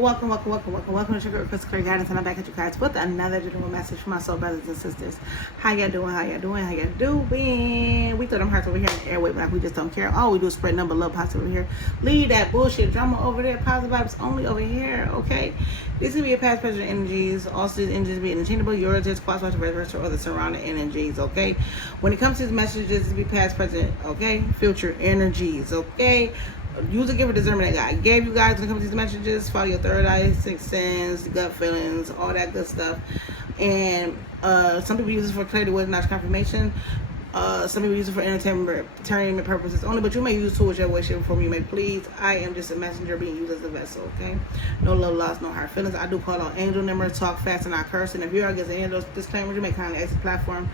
Welcome to Sugar Crystal Clear Guidance, and I'm back at you guys with another genuine message for my soul brothers and sisters. How y'all doing? We throw them hearts over here in the airway, but like we just don't care. All we do is spread number love positive over here. Leave that bullshit drama over there. Positive vibes only over here, okay? This will be your past, present energies. Also, these energies be interchangeable. Yours is cross watch, reverse, or the surrounding energies, okay? When it comes to these messages, to be past, present, okay? Future energies, okay? Use the gift of discernment that God gave you guys when it comes to these messages. Follow your third eye, sixth sense, gut feelings, all that good stuff. And some people use it for clarity, wisdom, knowledge, confirmation. Some people use it for entertainment purposes only, but you may use tools your way, shape, or form you may please. I am just a messenger being used as a vessel, okay? No love lost, no hard feelings. I do call out angel numbers, talk fast and not curse. And if you are against any of those disclaimers, you may kindly exit the platform.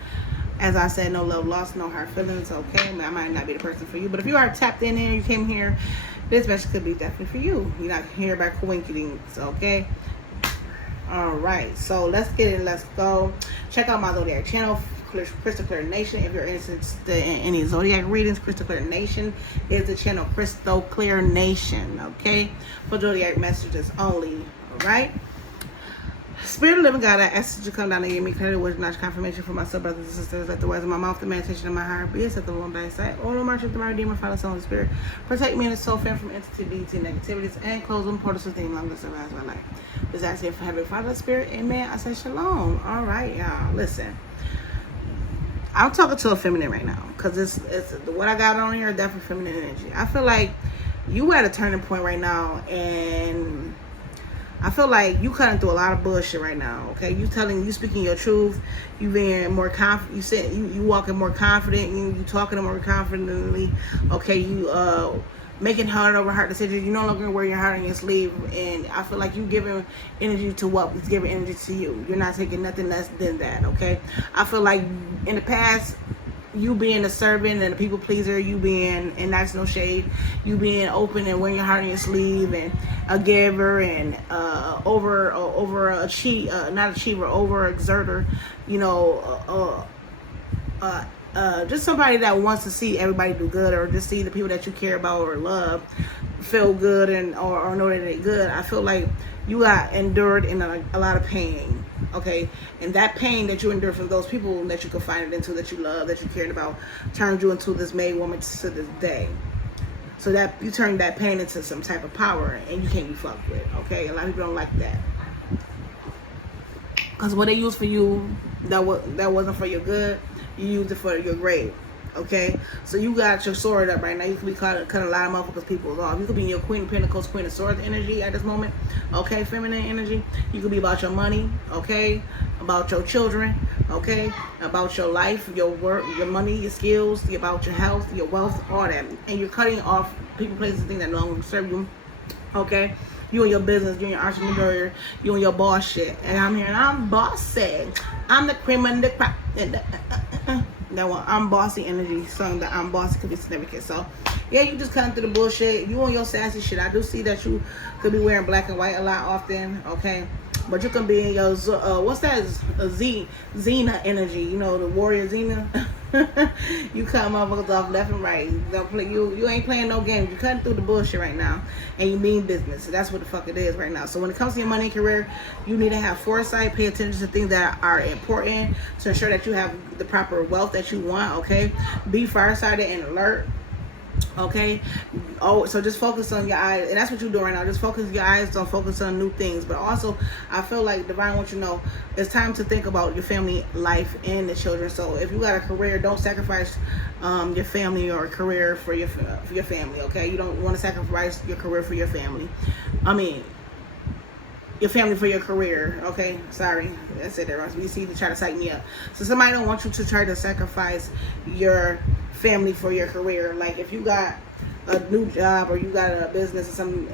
As I said, no love lost, no hard feelings, okay? I might not be the person for you, but if you are tapped in there, you came here, this message could be definitely for you. You're not here by coincidence, okay? All right, so let's get it. Let's go. Check out my Zodiac channel, Crystal Clear Nation. If you're interested in any Zodiac readings, Crystal Clear Nation is the channel, Crystal Clear Nation, okay? For Zodiac messages only, all right? Spirit of living God, I ask that you come down and give me clarity, wisdom, knowledge, confirmation for my sub brothers and sisters. Let the words of my mouth, the meditation of my heart be acceptable on thy sight. O Lord, my truth, my redeemer, Father, Son, and Spirit. Protect me and the soul, fan from entity, deity, negativities, and close them portals to things longer survive my life. This I say for Heavenly Father, Spirit, amen. I say shalom. All right, y'all. Listen. I'm talking to a feminine right now because it's what I got on here is definitely feminine energy. I feel like you at a turning point right now, and I feel like you cutting through a lot of bullshit right now, okay? You speaking your truth, you being more confident, you said you walking more confident, you talking more confidently, okay? You making heart over heart decisions. You no longer wear your heart on your sleeve, and I feel like you giving energy to what was giving energy to you. You're not taking nothing less than that, okay? I feel like in the past, you being a servant and a people pleaser, you being, and that's no shade, you being open and wearing your heart on your sleeve and a giver and over exerter, you know, just somebody that wants to see everybody do good, or just see the people that you care about or love feel good and or know that they're good. I feel like you got endured in a lot of pain, okay? And that pain that you endured for those people that you confided into, that you love, that you cared about, turned you into this made woman to this day. So that you turned that pain into some type of power, and you can't be fucked with, okay? A lot of people don't like that, because what they use for you that wasn't for your good, you used it for your grave, okay? So you got your sword up right now. You could be cutting a lot of motherfuckers people off. You could be in your Queen of Pentacles, Queen of Swords energy at this moment, okay? Feminine energy. You could be about your money, okay? About your children, okay? About your life, your work, your money, your skills, about your health, your wealth, all that. And you're cutting off people, places, things that no longer serve you, okay? You and your business, you and your entrepreneur, you and your boss shit. And I'm here and I'm bossy. I'm the cream and the crop. That one, I'm bossy energy. Something that I'm bossy could be significant. So, yeah, you just cutting through the bullshit. You on your sassy shit. I do see that you could be wearing black and white a lot often, okay? But you can be in your, what's that? Xena energy. You know, the warrior Xena. You cut motherfuckers off left and right. Don't play. You ain't playing no games. You're cutting through the bullshit right now, and you mean business. That's what the fuck it is right now. So when it comes to your money and career, you need to have foresight. Pay attention to things that are important to ensure that you have the proper wealth that you want. Okay, be farsighted and alert. Okay, so just focus on your eyes, and that's what you're doing right now. Just focus your eyes on focus on new things. But also, I feel like Divine wants you to know it's time to think about your family life and the children. So if you got a career, don't sacrifice your family or career for your family. Okay, you don't want to sacrifice your career for your family. I mean, your family for your career, okay? Sorry, I said that wrong. You see, to try to psych me up. So somebody don't want you to try to sacrifice your family for your career. Like if you got a new job or you got a business or something,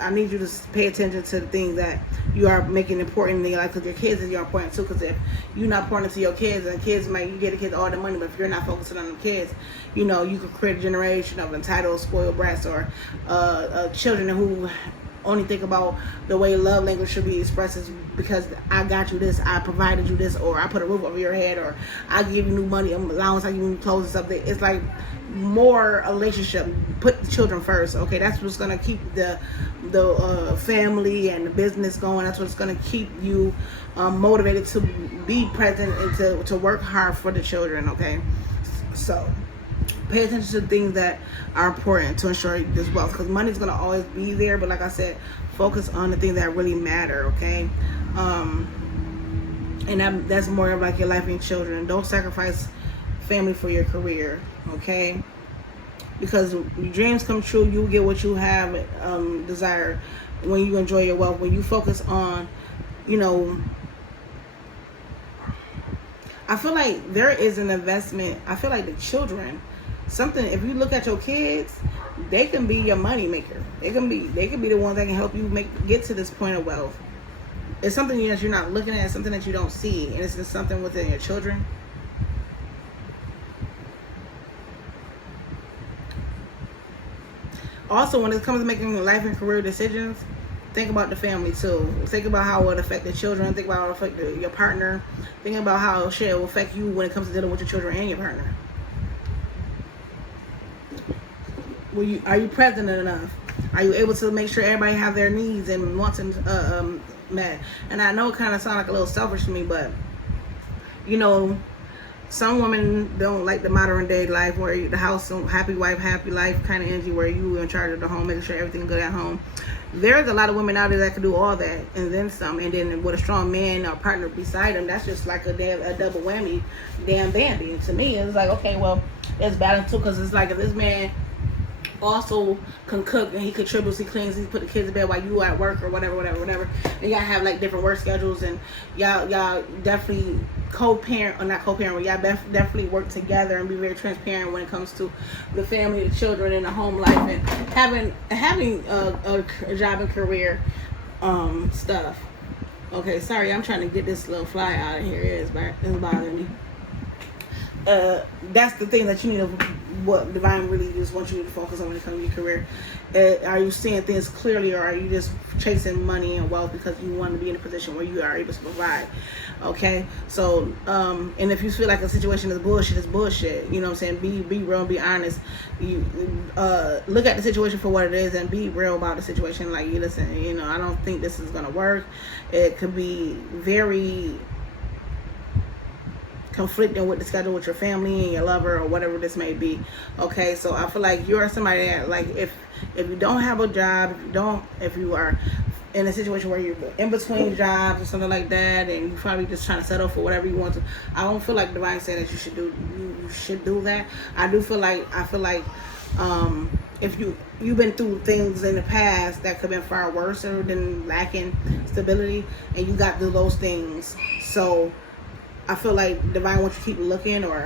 I need you to pay attention to the things that you are making important in your life, because your kids are important too. Because if you're not pouring into your kids, and kids you get the kids all the money, but if you're not focusing on the kids, you know, you could create a generation of entitled, spoiled brats, or children who only think about the way love language should be expressed is because I got you this, I provided you this, or I put a roof over your head, or I give you new money allowance, I give you new clothes and stuff. It's like more a relationship. Put the children first, okay? That's what's gonna keep the family and the business going. That's what's gonna keep you motivated to be present and to work hard for the children, okay? So pay attention to things that are important to ensure this wealth, because money's gonna always be there, but like I said, focus on the things that really matter, okay? And that's more of like your life and children. Don't sacrifice family for your career, okay? Because your dreams come true, you get what you have desire when you enjoy your wealth. When you focus on, you know, I feel like there is an investment. I feel like the children, something, if you look at your kids, they can be your money maker. They can be the ones that can help you get to this point of wealth. It's something that you're not looking at, something that you don't see, and it's just something within your children. Also, when it comes to making life and career decisions, think about the family too. Think about how it would affect the children. Think about how it will affect your partner. Think about how shit will affect you when it comes to dealing with your children and your partner. Are you present enough? Are you able to make sure everybody have their needs and wants met? And I know it kind of sounds like a little selfish to me, but you know, some women don't like the modern day life where the house, happy wife, happy life kind of energy, where you in charge of the home, making sure everything's good at home. There's a lot of women out there that can do all that and then some, and then with a strong man or partner beside them, that's just like a double whammy, damn Bambi. And to me, it's like, okay, well, it's balance too, because it's like if this man also can cook and he contributes, he cleans, he put the kids to bed while you at work or whatever, and y'all have like different work schedules, and y'all definitely co-parent, or not co-parent, but y'all definitely work together and be very transparent when it comes to the family, the children, and the home life, and having a job and career stuff. Okay, sorry, I'm trying to get this little fly out of here. It's bothering me. That's the thing that you need to, what Divine really just wants you to focus on when it comes to your career. Are you seeing things clearly, or are you just chasing money and wealth because you want to be in a position where you are able to provide? Okay, so and if you feel like a situation is bullshit, it's bullshit. You know what I'm saying? Be real, be honest. You look at the situation for what it is and be real about the situation. Like, you listen, you know, I don't think this is gonna work. It could be very conflicting with the schedule with your family and your lover or whatever this may be. Okay, so I feel like you're somebody that, like, if you don't have a job, if you are in a situation where you're in between jobs or something like that, and you're probably just trying to settle for whatever you want to, I don't feel like Divine saying that you should do that. I feel like if you've been through things in the past that could have been far worse than lacking stability, and you got through those things. So I feel like Divine wants you to keep looking, or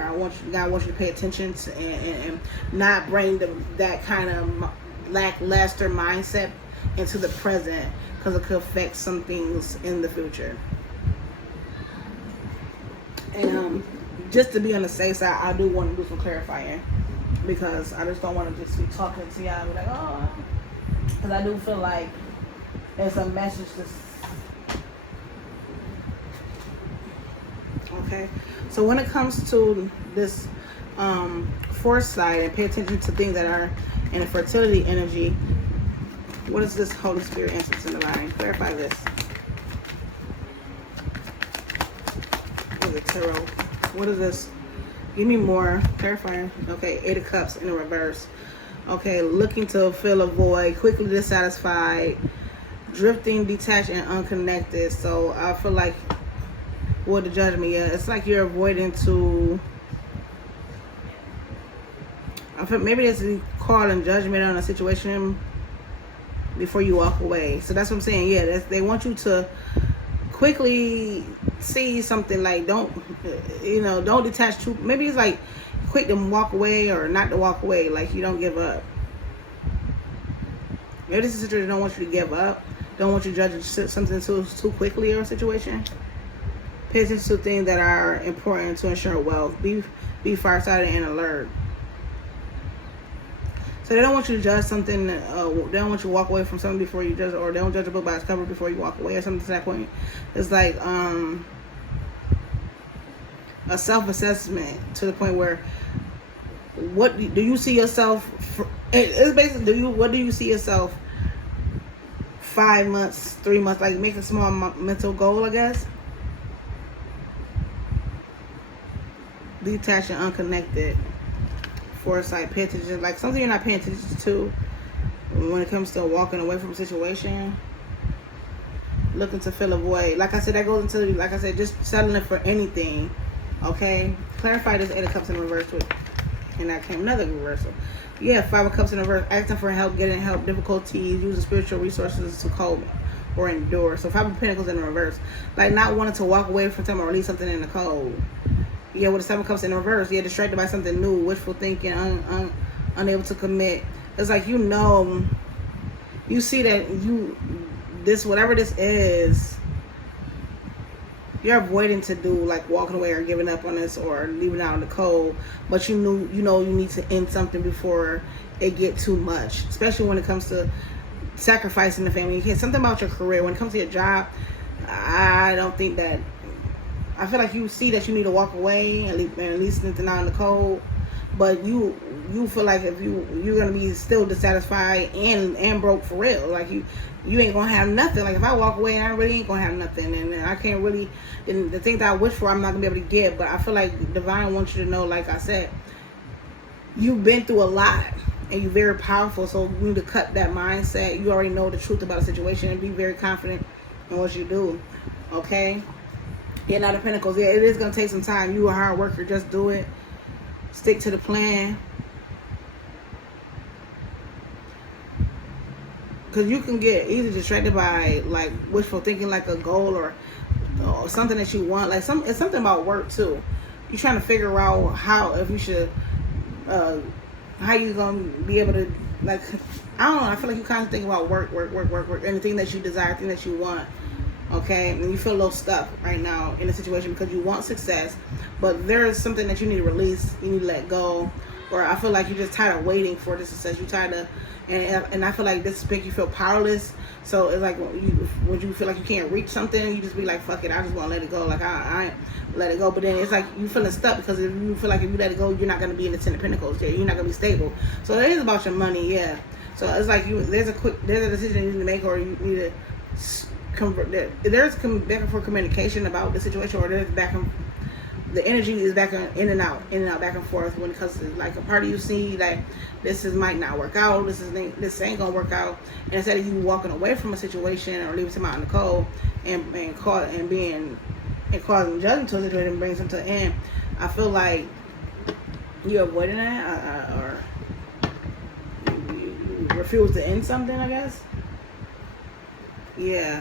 God wants you to pay attention to, and not bring that kind of lackluster mindset into the present, because it could affect some things in the future. And just to be on the safe side, I do want to do some clarifying, because I just don't want to just be talking to y'all and be like, oh, because I do feel like there's a message to. Okay, so when it comes to this foresight, and pay attention to things that are in a fertility energy, what is this Holy Spirit answer to the line? Clarify this. What is it, tarot? What is this? Give me more. Clarifying. Okay, 8 of Cups in the reverse. Okay, looking to fill a void, quickly dissatisfied, drifting, detached, and unconnected. So I feel like, what the Judgment, yeah, it's like you're avoiding to, I feel maybe there's calling judgment on a situation before you walk away. So that's what I'm saying. Yeah, they want you to quickly see something, like don't detach too. Maybe it's like quick to walk away, or not to walk away, like you don't give up. Maybe this is a situation don't want you to give up, don't want you to judge something too quickly, or a situation. Pay attention to things that are important to ensure wealth. Be farsighted and alert. So they don't want you to judge something. They don't want you to walk away from something before you judge, or they don't judge a book by its cover before you walk away, or something to that point. It's like a self-assessment to the point where, what do you see yourself? It's basically, what do you see yourself 5 months, 3 months? Like, make a small mental goal, I guess. Detached and unconnected. Foresight, pay attention. Like, something you're not paying attention to when it comes to walking away from a situation. Looking to fill a void. Like I said, that goes into, like I said, just settling for anything. Okay? Clarify this 8 of Cups in reverse with, and that came another reversal. Yeah, 5 of Cups in reverse. Asking for help, getting help, difficulties, using spiritual resources to cope or endure. So 5 of Pentacles in the reverse. Like, not wanting to walk away from something or leave something in the cold. Yeah, with the 7 of Cups in reverse. Yeah, distracted by something new, wishful thinking, unable to commit. It's like, you see that this, whatever this is, you're avoiding to do, like walking away or giving up on this or leaving out in the cold, but you know you need to end something before it get too much, especially when it comes to sacrificing the family. Something about your career, when it comes to your job, I don't think that, I feel like you see that you need to walk away and leave something out in the cold, but you feel like if you're gonna be still dissatisfied and broke for real. Like, you ain't gonna have nothing. Like, if I walk away, I really ain't gonna have nothing, and I can't really, and the things that I wish for, I'm not gonna be able to get. But I feel like Divine wants you to know, like I said, you've been through a lot and you're very powerful, so you need to cut that mindset. You already know the truth about a situation and be very confident in what you do. Okay? Yeah, Knight of Pentacles. Yeah, it is going to take some time. You a hard worker. Just do it. Stick to the plan. Because you can get easily distracted by, like, wishful thinking, like a goal or something that you want. Like, it's something about work, too. You're trying to figure out if you should, how you going to be able to, like, I don't know. I feel like you kind of think about work, anything that you desire, anything that you want. Okay, and you feel a little stuck right now in a situation because you want success, but there is something that you need to release, you need to let go, or I feel like you're just tired of waiting for the success. You're tired of, and I feel like this makes you feel powerless. So it's like when you feel like you can't reach something, you just be like, fuck it, I just want to let it go. Like, I let it go. But then it's like you feeling stuck because if you feel like if you let it go, you're not going to be in the 10 of Pentacles. You're not going to be stable. So it is about your money, yeah. So it's like there's a decision you need to make, or you need to there's back and forth communication about the situation, or there's the energy is back in and out, back and forth, when it comes to, like, a part of you see like this might not work out, this ain't gonna work out, and instead of you walking away from a situation or leaving something out in the cold and causing judgment to a situation and brings them to an end, I feel like you're avoiding that, or you refuse to end something, I guess. Yeah.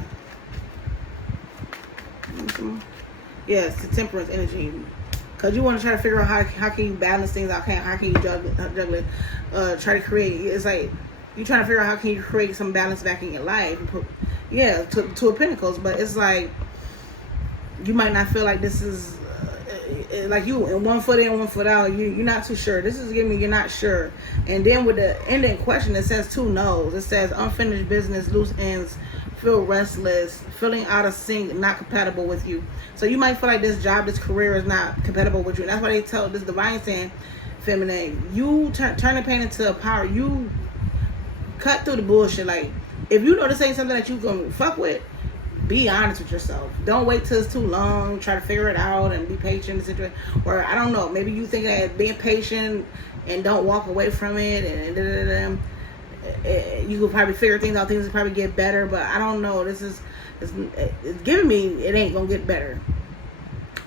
Yes, the Temperance energy, because you want to try to figure out how can you balance things out, how can you juggle it, try to create, it's like you're trying to figure out how can you create some balance back in your life. Yeah, to a Pentacles, but it's like you might not feel like this is like you in 1 foot in, 1 foot out. You're not too sure. This is giving me you're not sure. And then with the ending question, it says 2 no's. It says unfinished business, loose ends, feel restless, feeling out of sync, not compatible with you. So you might feel like this job, this career is not compatible with you. And that's why they tell this Divine saying, feminine, you turn the pain into a power. You cut through the bullshit. Like, if you know this ain't something that you gonna fuck with, be honest with yourself. Don't wait till it's too long. Try to figure it out and be patient in the situation. Or I don't know, maybe you think that being patient and don't walk away from it and you could probably figure things out. Things will probably get better, but I don't know. It's giving me it ain't gonna get better.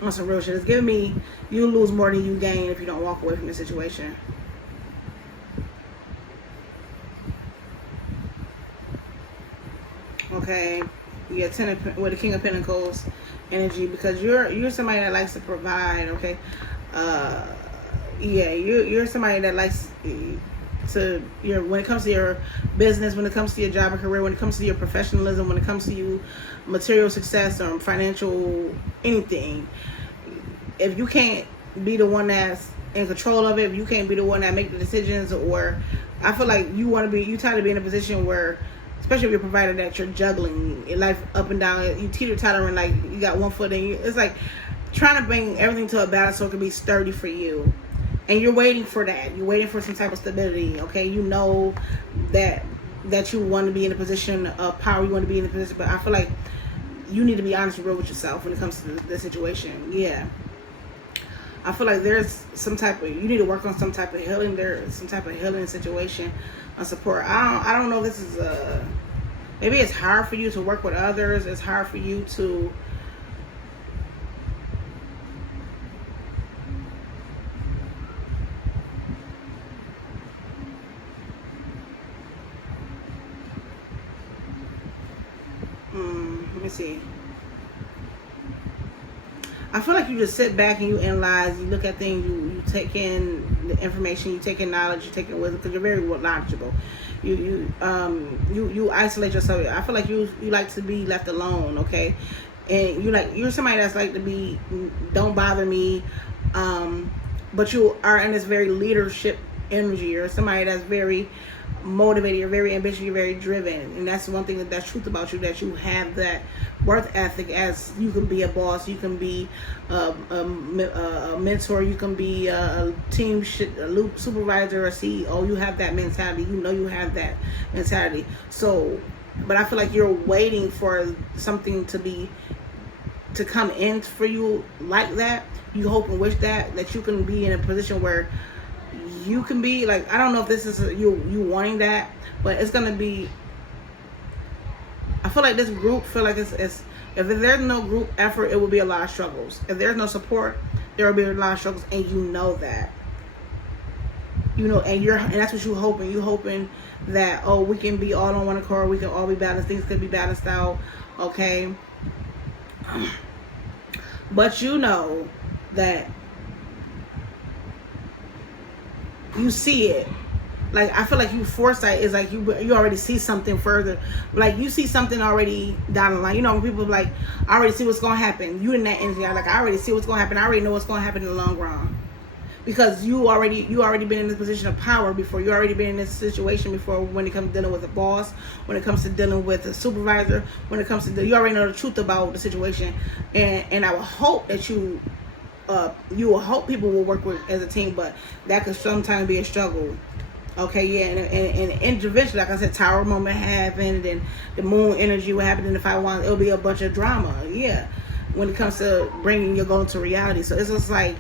On some real shit, it's giving me you lose more than you gain if you don't walk away from the situation. Okay. You get 10 with the King of Pentacles energy, because you're somebody that likes to provide. Okay, yeah, you're somebody that likes to when it comes to your business, when it comes to your job and career, when it comes to your professionalism, when it comes to you material success or financial anything. If you can't be the one that's in control of it, if you can't be the one that make the decisions or I feel like you try to be in a position where, especially if you're a provider, that you're juggling your life up and down. You teeter-tottering, like you got one foot in you. It's like trying to bring everything to a balance so it can be sturdy for you. And you're waiting for that. You're waiting for some type of stability, okay? You know that you want to be in a position of power. You want to be in a position, but I feel like you need to be honest and real with yourself when it comes to the situation. Yeah. I feel like there's you need to work on some type of healing. There's some type of healing situation and support. I don't know if this is maybe it's hard for you to work with others. It's hard for you to let me see. I feel like you just sit back and you analyze, you look at things, you take in the information, you take in knowledge, you take in wisdom, because you're very knowledgeable. You isolate yourself. I feel like you like to be left alone, okay? And you're somebody that's like to be, don't bother me, but you are in this very leadership energy. You're somebody that's very motivated, you're very ambitious, you're very driven, and that's one thing that's truth about you, that you have that worth ethic. As you can be a boss, you can be a mentor, you can be a team supervisor, a CEO. You have that mentality. You know you have that mentality. So, but I feel like you're waiting for something to come in for you like that. You hope and wish that you can be in a position where you can be like, I don't know if this is you wanting that, but it's gonna be, I feel like this group feel like it's if there's no group effort, it will be a lot of struggles. If there's no support, there will be a lot of struggles, and you know that. You know, and that's what you're hoping. You're hoping that, oh, we can be all on one accord, we can all be balanced, things can be balanced out, okay? But you know that you see it. Like, I feel like foresight is like you already see something further. Like, you see something already down the line. You know, when people are like, I already see what's going to happen. You in that energy. Like, I already see what's going to happen. I already know what's going to happen in the long run. Because you already been in this position of power before. You already been in this situation before, when it comes to dealing with a boss, when it comes to dealing with a supervisor, when it comes to you already know the truth about the situation. And I will hope that you will hope people will work with as a team, but that could sometimes be a struggle. Okay, yeah, and intervention, like I said, Tower moment happened, and the moon energy, what happened in the 5-1, it'll be a bunch of drama, yeah, when it comes to bringing your goal to reality. So it's just like,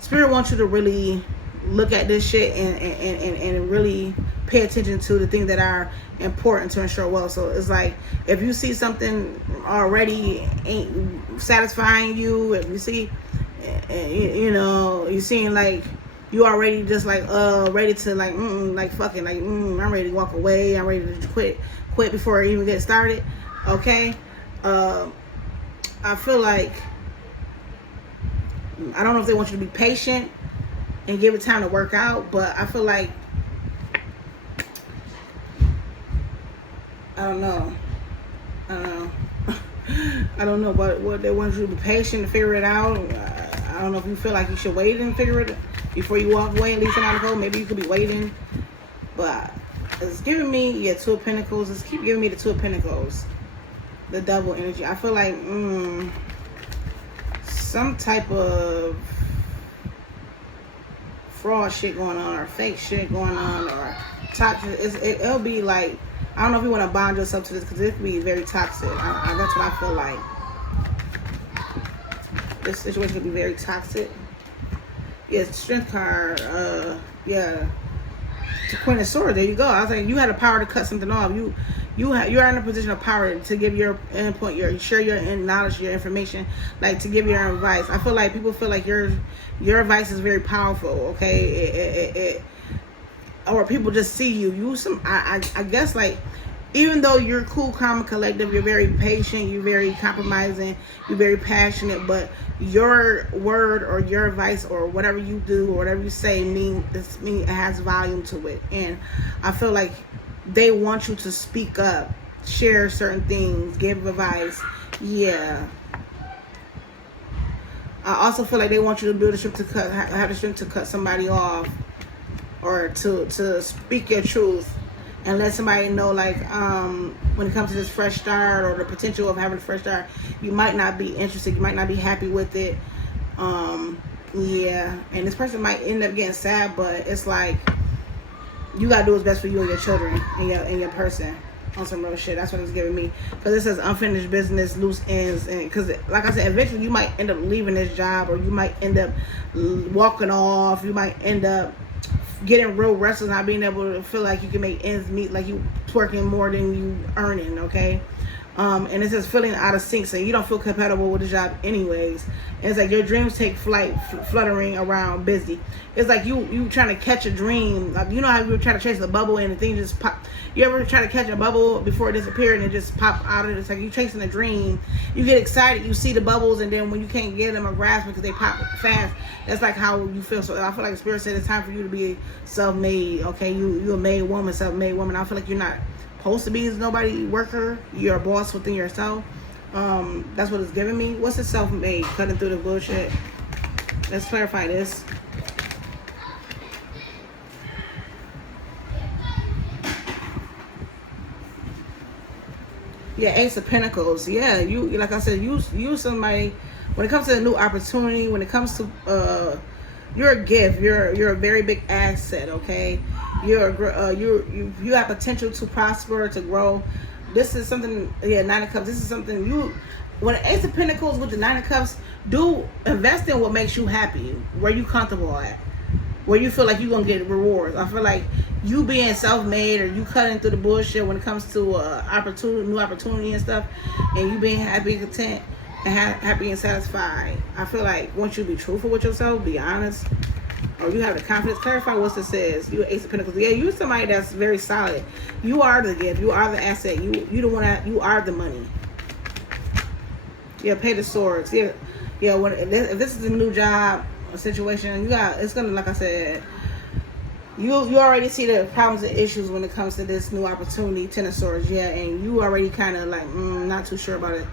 Spirit wants you to really look at this shit and really pay attention to the things that are important to ensure well. So it's like, if you see something already ain't satisfying you, if you see, you know, you seeing like you already just like ready to like like fucking like I'm ready to walk away, I'm ready to quit before I even get started, okay? I feel like, I don't know if they want you to be patient and give it time to work out, but I feel like, I don't know what they want you to be patient to figure it out. I don't know if you feel like you should wait and figure it before you walk away and leave somebody go. Maybe you could be waiting, but it's giving me Two of Pentacles. It's keep giving me the Two of Pentacles, the double energy. I feel like some type of fraud shit going on, or fake shit going on, or toxic. It'll be like, I don't know if you want to bond yourself to this, because it could be very toxic. That's what I feel like. This situation could be very toxic. Yes, Strength card. Yeah, the Queen of Swords. There you go. I was like, you had the power to cut something off. You're in a position of power to give your input, share your knowledge, your information, like to give your advice. I feel like people feel like your advice is very powerful. Okay, or people just see you. I guess, like, even though you're cool, calm, and collective, you're very patient, you're very compromising, you're very passionate, but your word or your advice or whatever you do or whatever you say it has volume to it. And I feel like they want you to speak up, share certain things, give advice. Yeah. I also feel like they want you to build a strength to have the strength to cut somebody off. or to speak your truth and let somebody know, like, when it comes to this fresh start or the potential of having a fresh start, you might not be interested, you might not be happy with it. Yeah, and this person might end up getting sad, but it's like you gotta do what's best for you and your children and your person on some real shit. That's what it's giving me, because it says unfinished business, loose ends, and because like I said, eventually you might end up leaving this job, or you might end up walking off, you might end up getting real restless, not being able to feel like you can make ends meet, like you twerking more than you earning, okay? And it says feeling out of sync, so you don't feel compatible with the job anyways. And it's like your dreams take flight, fluttering around busy. It's like you trying to catch a dream. Like, you know how you try to chase a bubble and the thing just pop. You ever try to catch a bubble before it disappears and it just pop out of it? It's like you chasing a dream. You get excited, you see the bubbles, and then when you can't get them or grasp because they pop fast, that's like how you feel. So I feel like the Spirit said it's time for you to be self-made. Okay, you a made woman, self-made woman. I feel like you're not supposed to be as nobody worker. You're a boss within yourself. That's what it's giving me. What's a self-made? Cutting through the bullshit. Let's clarify this. Yeah, Ace of Pentacles. Yeah, you, like I said, you somebody. When it comes to a new opportunity, when it comes to you're a gift. You're a very big asset. Okay, you have potential to prosper, to grow. This is something. Yeah, Nine of Cups. This is something you. When Ace of Pentacles with the Nine of Cups, do invest in what makes you happy, where you comfortable at, where you feel like you're gonna get rewards. I feel like you being self-made, or you cutting through the bullshit when it comes to new opportunity and stuff, and you being happy, content, and happy and satisfied. I feel like once you be truthful with yourself, be honest, or you have the confidence, clarify what it says. You Ace of Pentacles. Yeah, you're somebody that's very solid. You are the gift. You are the asset. You the one that, you are the money. Yeah, Page of Swords. Yeah. If this is a new job situation, it's gonna, like I said, you already see the problems and issues when it comes to this new opportunity, Ten of Swords. Yeah, and you already kind of like not too sure about it.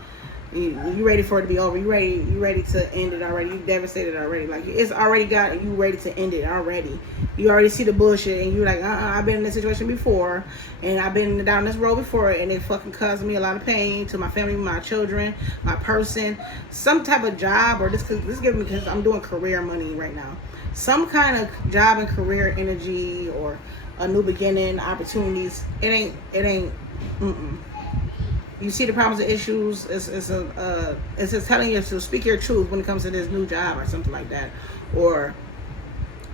You ready for it to be over. You ready to end it already. You devastated already. Like, it's already got you ready to end it already. You already see the bullshit, and you're like, I've been in this situation before, and I've been down this road before, and it fucking caused me a lot of pain to my family, my children, my person, some type of job, or this giving me, because I'm doing career money right now, some kind of job and career energy, or a new beginning, opportunities. It ain't. You see the problems and issues. It's just telling you to speak your truth when it comes to this new job or something like that,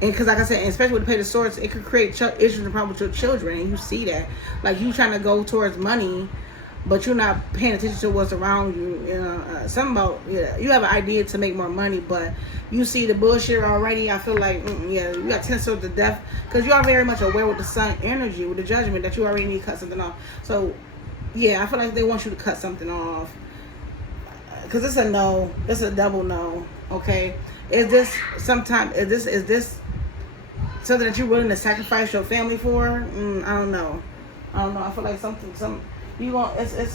and because, like I said, especially with the Page of Swords, it could create issues and problems with your children, and you see that, like, you trying to go towards money, but you're not paying attention to what's around you. Something about, you have an idea to make more money, but you see the bullshit already. I feel like, you got 10 swords of death, because you are very much aware with the sun energy, with the judgment, that you already need to cut something off. So, yeah, I feel like they want you to cut something off, because it's a no. It's a double no. Okay, is this something that you're willing to sacrifice your family for? I don't know. I feel like you want. I feel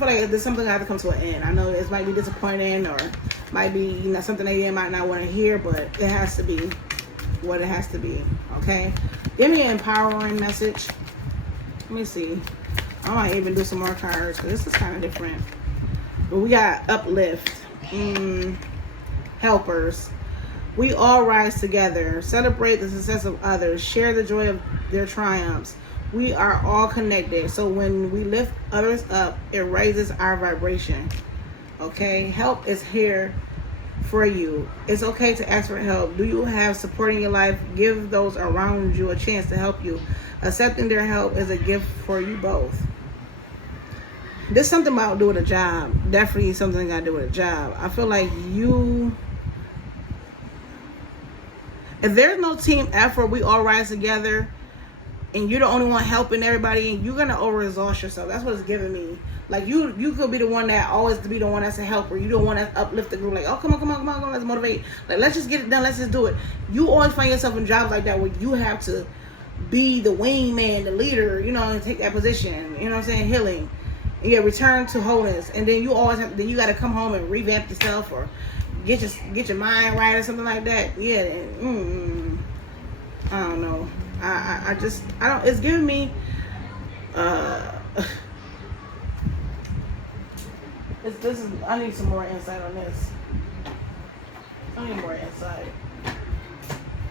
like there's something that has to come to an end. I know it might be disappointing, or might be something they might not want to hear, but it has to be what it has to be. Okay, give me an empowering message. Let me see. I might even do some more cards, because this is kind of different. But we got uplift, helpers. We all rise together, celebrate the success of others, share the joy of their triumphs. We are all connected. So when we lift others up, it raises our vibration. Okay, help is here for you. It's okay to ask for help. Do you have support in your life? Give those around you a chance to help you. Accepting their help is a gift for you both. There's something about doing a job. Definitely something got to do with a job. I feel like if there's no team effort, we all rise together, and you're the only one helping everybody, and you're gonna overexhaust yourself. That's what it's giving me. Like, you could be the one that always be the one that's a helper. You don't want to uplift the group. Like, oh, come on, let's motivate. Like, let's just get it done. Let's just do it. You always find yourself in jobs like that where you have to be the wingman, the leader, and take that position. You know what I'm saying? Healing. Yeah, return to wholeness, and then you always then you got to come home and revamp yourself, or get your mind right, or something like that. Yeah, I don't know. I don't. It's giving me. I need some more insight on this. I need more insight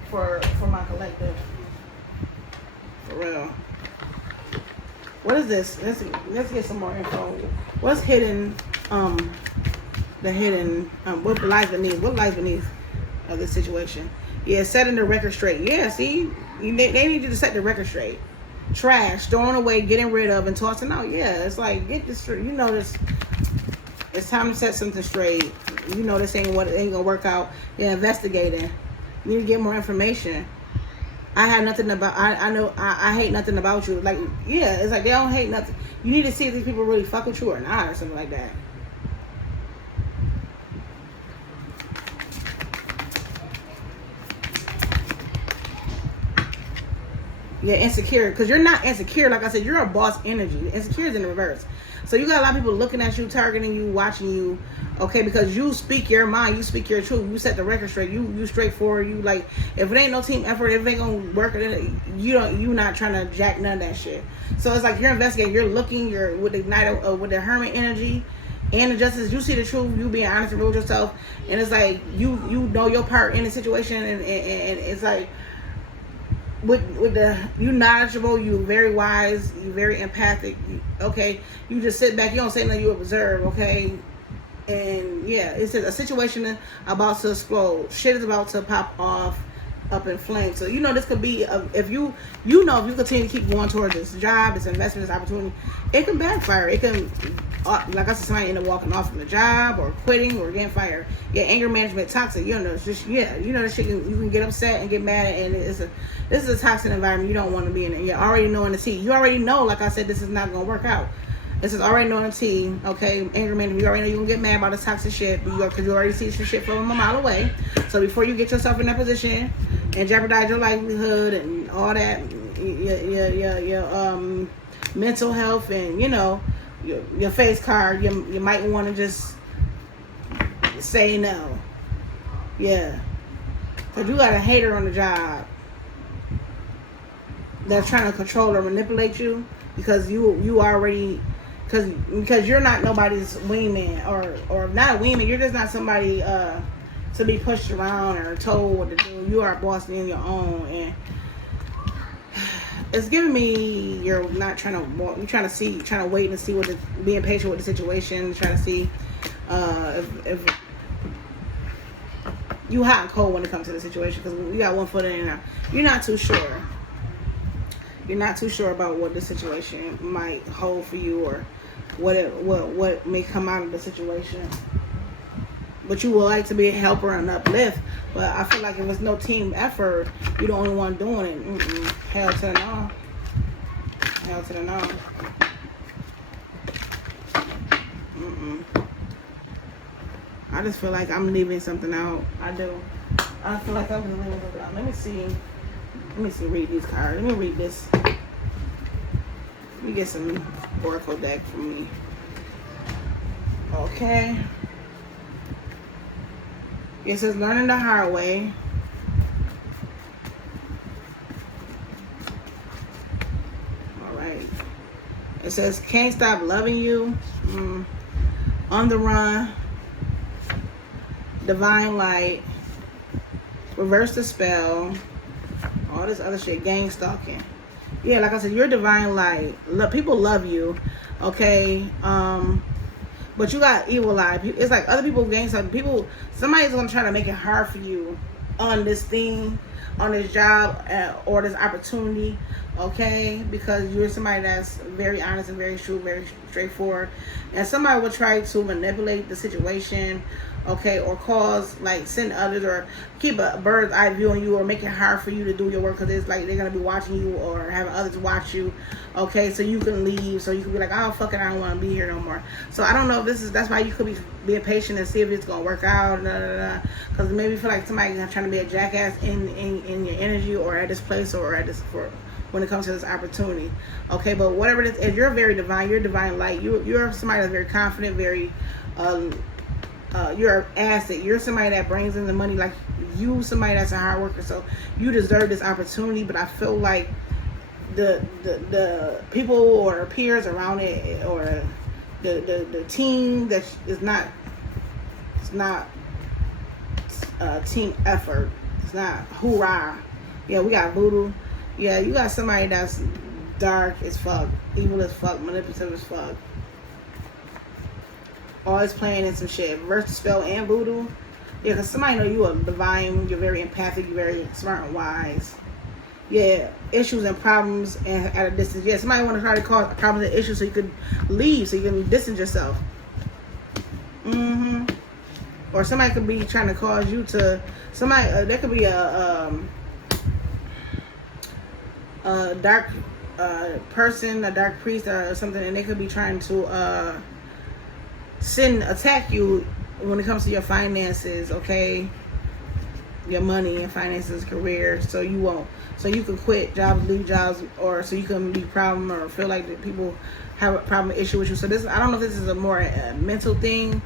for my collective. For real. What is this? Let's get some more info. What's hidden? The hidden. What lies beneath? What lies beneath this situation? Yeah, setting the record straight. Yeah, see, they need you to set the record straight. Trash, throwing away, getting rid of, and tossing out. Yeah, it's like get this straight. You know this. It's time to set something straight. You know this ain't gonna work out. Yeah, investigating. You need to get more information. I had nothing about. I know. I hate nothing about you. Like, yeah, it's like they don't hate nothing. You need to see if these people really fuck with you or not, or something like that. Yeah, insecure. Because you're not insecure. Like I said, you're a boss energy. Insecure is in the reverse. So you got a lot of people looking at you, targeting you, watching you, okay, because you speak your mind, you speak your truth, you set the record straight, you straightforward, you like, if it ain't no team effort, if it ain't gonna work, you not trying to jack none of that shit. So it's like you're investigating, you're looking, you're with the night, with the hermit energy and the justice, you see the truth, you being honest and real with yourself, and it's like you know your part in the situation, and it's like with the you knowledgeable, you very wise, you very empathic, okay, you just sit back, you don't say nothing, you observe, okay, and yeah, it's a situation about to explode, shit is about to pop off, up in flames. So you know this could be if you continue to keep going towards this job, this investment, this opportunity, it can backfire. It can, like I said, somebody end up walking off from the job or quitting or getting fired. Yeah, anger management, toxic. You know, it's just you know this shit you can get upset and get mad, and this is a toxic environment you don't want to be in. And you already know in the T. You already know, like I said, this is not gonna work out. This is already knowing the T, okay? Anger management, you already know you're gonna get mad about this toxic shit because you already see some shit from a mile away. So before you get yourself in that position and jeopardize your livelihood and all that, your mental health and, you know, your face card, you might want to just say no. Yeah. Because you got a hater on the job that's trying to control or manipulate you because you already... Because you're not nobody's wingman or not a wingman. You're just not somebody to be pushed around or told what to do. You are a boss in your own, and it's giving me you're not trying to. You're trying to wait and see being patient with the situation. Trying to see if you hot and cold when it comes to the situation because you got one foot in there. You're not too sure. You're not too sure about what the situation might hold for you or what may come out of the situation. But you would like to be a helper and uplift. But I feel like if it's no team effort, you're the only one doing it. Hell to the no. Hell to the no. I just feel like I'm leaving something out. I do. I feel like I'm leaving something out. Let me see, read these cards. Let me read this. Let me get some Oracle deck from me. Okay. It says learning the hard way. Alright. It says can't stop loving you. On the run. Divine light. Reverse the spell. All this other shit. Gang stalking. Yeah, like I said, you're divine light. People love you, okay? But you got evil eye. It's like other people gang stalking. Somebody's gonna try to make it hard for you on this thing, on this job, or this opportunity, okay? Because you're somebody that's very honest and very true, very straightforward. And somebody will try to manipulate the situation, okay, or send others or keep a bird's eye view on you or make it hard for you to do your work because it's like they're going to be watching you or having others watch you, okay, so you can leave, so you can be like, oh, fuck it, I don't want to be here no more. So I don't know if that's why you could be being patient and see if it's going to work out, because maybe you feel like somebody's trying to be a jackass in your energy or at this place or at this when it comes to this opportunity, okay, but whatever it is, you're very divine, you're divine light, you're somebody that's very confident, very you're an asset. You're somebody that brings in the money like you somebody that's a hard worker, so you deserve this opportunity. But I feel like the people or peers around it, or the team that is not, it's not team effort. It's not hoorah. Yeah, we got voodoo. Yeah, you got somebody that's dark as fuck, evil as fuck, manipulative as fuck. Always playing in some shit. Reverse spell and voodoo. Yeah, because somebody know you are divine, you're very empathic, you're very smart and wise. Yeah, issues and problems and at a distance. Yeah, somebody want to try to cause problems and issues so you could leave, so you can distance yourself. Or somebody could be trying to cause you to, somebody, there could be a dark person, a dark priest or something, and they could be trying to attack you when it comes to your finances, okay? Your money and finances, career, so you won't, so you can quit jobs, leave jobs, or so you can be problem or feel like that people have a problem, issue with you. So this, I don't know if this is a more mental thing,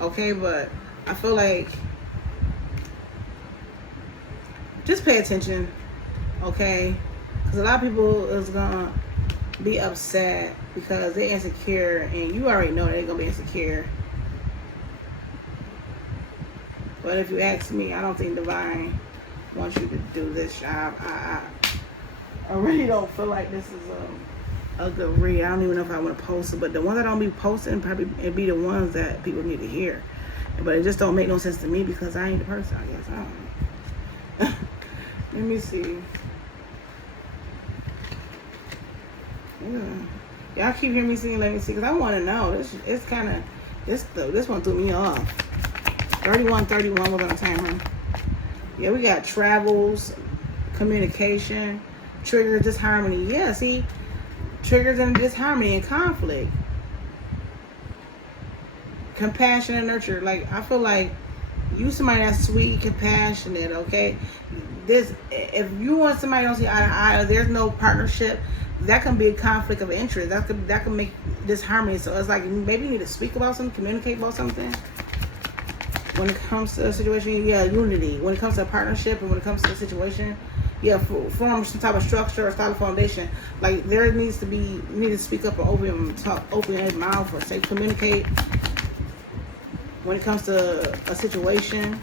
okay, but I feel like just pay attention, okay? Because a lot of people is gonna be upset because they're insecure, and you already know they're gonna be insecure. But if you ask me, I don't think Divine wants you to do this job. I really don't feel like this is a good read. I don't even know if I want to post it, but the ones that don't be posting probably it'd be the ones that people need to hear. But it just don't make no sense to me because I ain't the person, I guess. I don't know. Let me see. Yeah. Y'all keep hearing me singing, let me see, because I want to know. It's kind of, this one threw me off. 3131 was on a timer. Yeah, we got travels, communication, triggers, disharmony. Yeah, see, triggers and disharmony and conflict. Compassion and nurture. Like, I feel like you somebody that's sweet, compassionate, okay? This, if you want somebody else to see eye to eye, or there's no partnership, that can be a conflict of interest. That can make disharmony. So it's like maybe you need to speak about something, communicate about something. When it comes to a situation, yeah, unity. When it comes to a partnership and when it comes to a situation, yeah, form some type of structure or style of foundation. Like there needs to be, you need to speak up or open your mouth or say communicate. When it comes to a situation,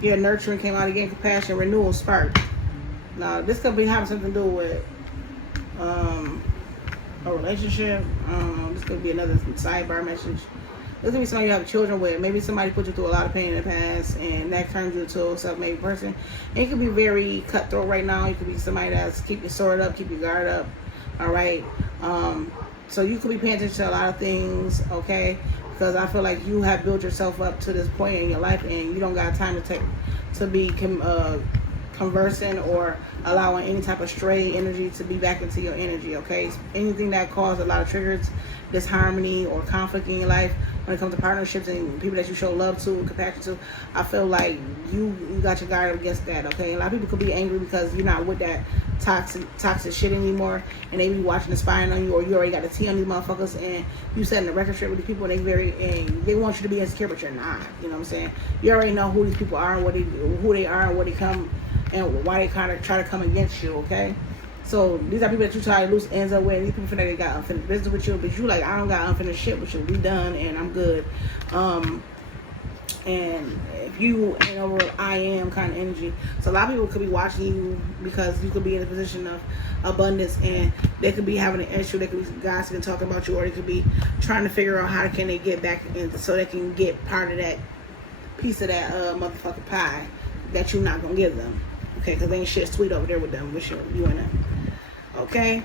yeah, nurturing came out again, compassion, renewal, spark. Now this could be having something to do with a relationship. This could be another sidebar message. This could be somebody you have children with. Maybe somebody put you through a lot of pain in the past, and that turns you into a self-made person. And it could be very cutthroat right now. You could be somebody that's keep your sword up, keep your guard up. All right. So you could be paying attention to a lot of things, okay? Because I feel like you have built yourself up to this point in your life, and you don't got time to be conversing or allowing any type of stray energy to be back into your energy, okay? Anything that caused a lot of triggers, disharmony, or conflict in your life, when it comes to partnerships and people that you show love to and compassion to, I feel like you got your guard against that, okay? A lot of people could be angry because you're not with that toxic shit anymore, and they be watching and spying on you, or you already got a T on these motherfuckers, and you setting the record straight with these people, and they want you to be insecure, but you're not. You know what I'm saying? You already know who these people are and who they are and where they come and why they kind of try to come against you, okay? So these are people that you try to loose ends up with. These people feel like they got unfinished business with you, but you like, I don't got unfinished shit with you. We done and I'm good. And if you ain't over, I am kind of energy. So a lot of people could be watching you because you could be in a position of abundance, and they could be having an issue. They could be gossiping, talking about you, or they could be trying to figure out how can they get back in so they can get part of that piece of that motherfucking pie that you're not gonna give them. Okay, because ain't shit sweet over there with them, with you and them. Okay?